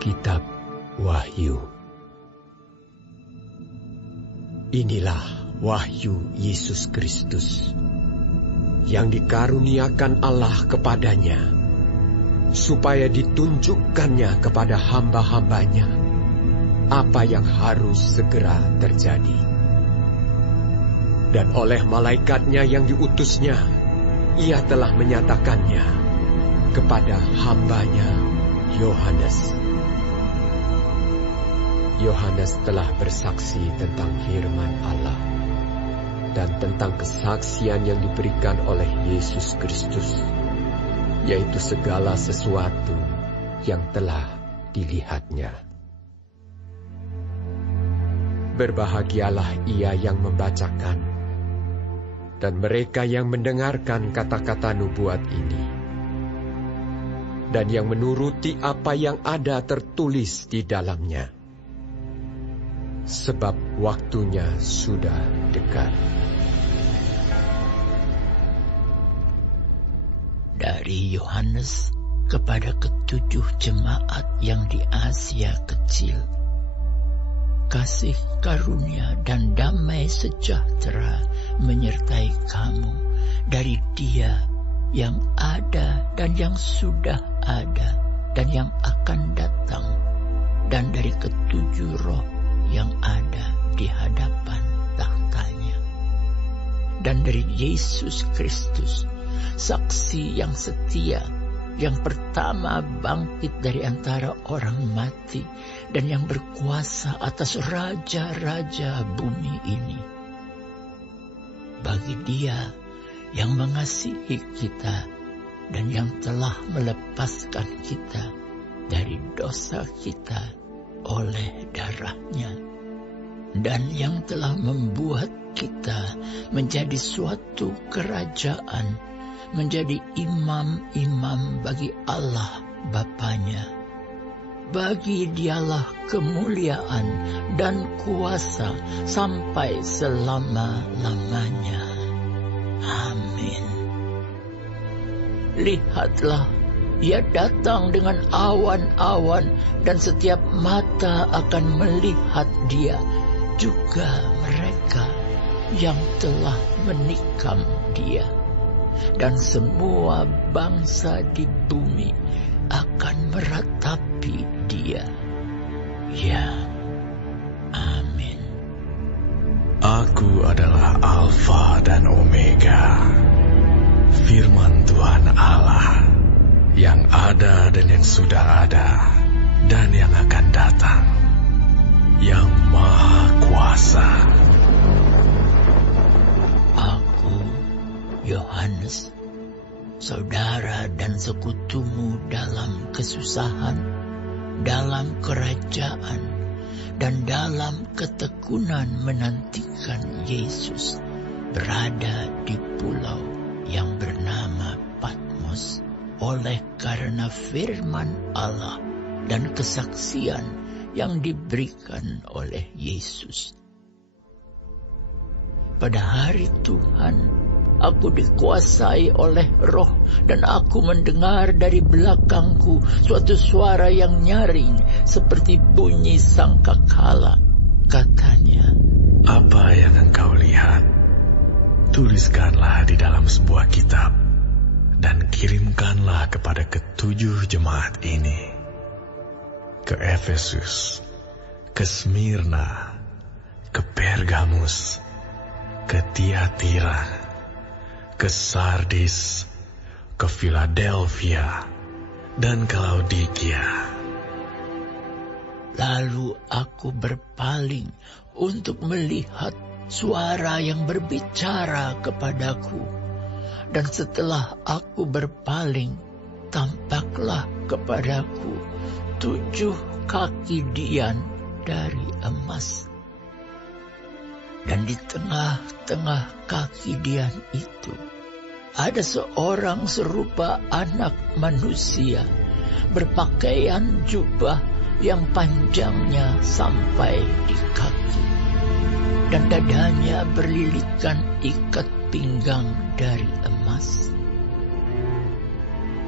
Kitab Wahyu. Inilah wahyu Yesus Kristus yang dikaruniakan Allah kepadanya, supaya ditunjukkannya kepada hamba-hambanya apa yang harus segera terjadi. Dan oleh malaikatnya yang diutusnya, ia telah menyatakannya kepada hambanya Yohanes. Yohanes telah bersaksi tentang firman Allah dan tentang kesaksian yang diberikan oleh Yesus Kristus, yaitu segala sesuatu yang telah dilihatnya. Berbahagialah ia yang membacakan dan mereka yang mendengarkan kata-kata nubuat ini, dan yang menuruti apa yang ada tertulis di dalamnya. Sebab waktunya sudah dekat. Dari Yohanes kepada ketujuh jemaat yang di Asia Kecil. Kasih karunia dan damai sejahtera menyertai kamu dari Dia yang ada dan yang sudah ada dan yang akan datang, dan dari ketujuh roh yang ada di hadapan tahtanya, dan dari Yesus Kristus, saksi yang setia, yang pertama bangkit dari antara orang mati, dan yang berkuasa atas raja-raja bumi ini. Bagi Dia yang mengasihi kita dan yang telah melepaskan kita dari dosa kita oleh darahnya, dan yang telah membuat kita menjadi suatu kerajaan, menjadi imam-imam bagi Allah Bapanya. Bagi Dialah kemuliaan dan kuasa sampai selama-lamanya. Amin. Lihatlah, Ia datang dengan awan-awan, dan setiap mata akan melihat Dia, juga mereka yang telah menikam Dia. Dan semua bangsa di bumi akan meratapi Dia. Ya, amin. Aku adalah Alfa dan Omega, firman Tuhan Allah, yang ada dan yang sudah ada, dan yang akan datang, yang Maha Kuasa. Aku, Yohanes, saudara dan sekutumu dalam kesusahan, dalam kerajaan, dan dalam ketekunan menantikan Yesus, berada di pulau yang bernama Patmos, oleh karena firman Allah dan kesaksian yang diberikan oleh Yesus. Pada hari Tuhan, aku dikuasai oleh Roh, dan aku mendengar dari belakangku suatu suara yang nyaring seperti bunyi sangkakala. Katanya, "Apa yang engkau lihat, tuliskanlah di dalam sebuah kitab, dan kirimkanlah kepada ketujuh jemaat ini: ke Efesus, ke Smyrna, ke Pergamus, ke Tiatira, ke Sardis, ke Philadelphia, dan ke Laodikia." Lalu aku berpaling untuk melihat suara yang berbicara kepadaku. Dan setelah aku berpaling, tampaklah kepadaku 7 kaki dian dari emas. Dan di tengah-tengah kaki dian itu ada seorang serupa anak manusia, berpakaian jubah yang panjangnya sampai di kaki, dan dadanya berlilitkan ikat pinggang dari emas.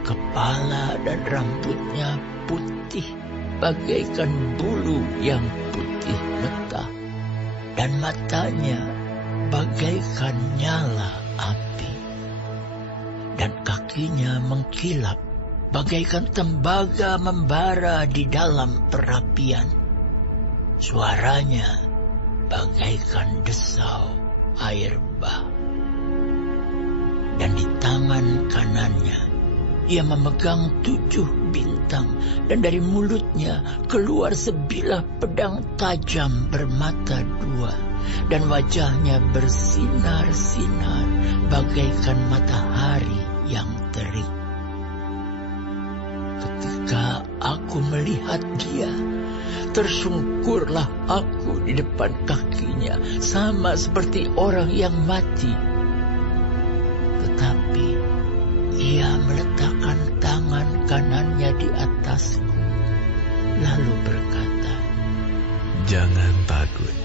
Kepala dan rambutnya putih bagaikan bulu yang putih mentah, dan matanya bagaikan nyala api, dan kakinya mengkilap bagaikan tembaga membara di dalam perapian. Suaranya bagaikan desau air bah. Dan di tangan kanannya ia memegang 7 bintang, dan dari mulutnya keluar sebilah pedang tajam bermata 2, dan wajahnya bersinar-sinar bagaikan matahari yang terik. Ketika aku melihat dia, tersungkurlah aku di depan kakinya, sama seperti orang yang mati. Tetapi ia meletakkan tangan kanannya di atasku, lalu berkata, "Jangan takut.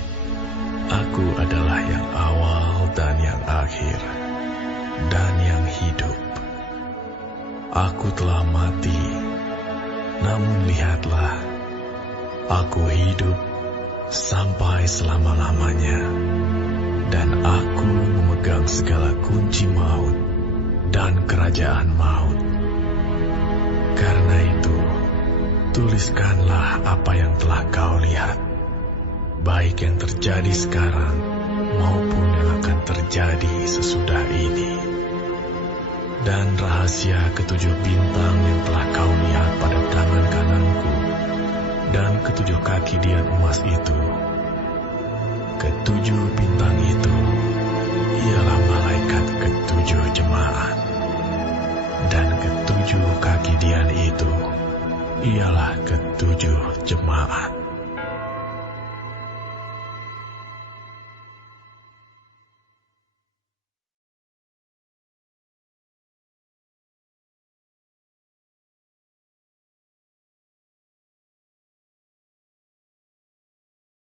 Aku adalah yang awal dan yang akhir, dan yang hidup. Aku telah mati, namun lihatlah, aku hidup sampai selama-lamanya, dan aku memegang segala kunci maut dan kerajaan maut. Karena itu, tuliskanlah apa yang telah kau lihat, baik yang terjadi sekarang maupun yang akan terjadi sesudah ini. Dan rahasia 7 bintang yang telah kau lihat pada tangan kananku dan 7 kaki dian emas itu. 7 bintang itu ialah malaikat 7 jemaat, dan 7 kaki dian itu ialah 7 jemaat."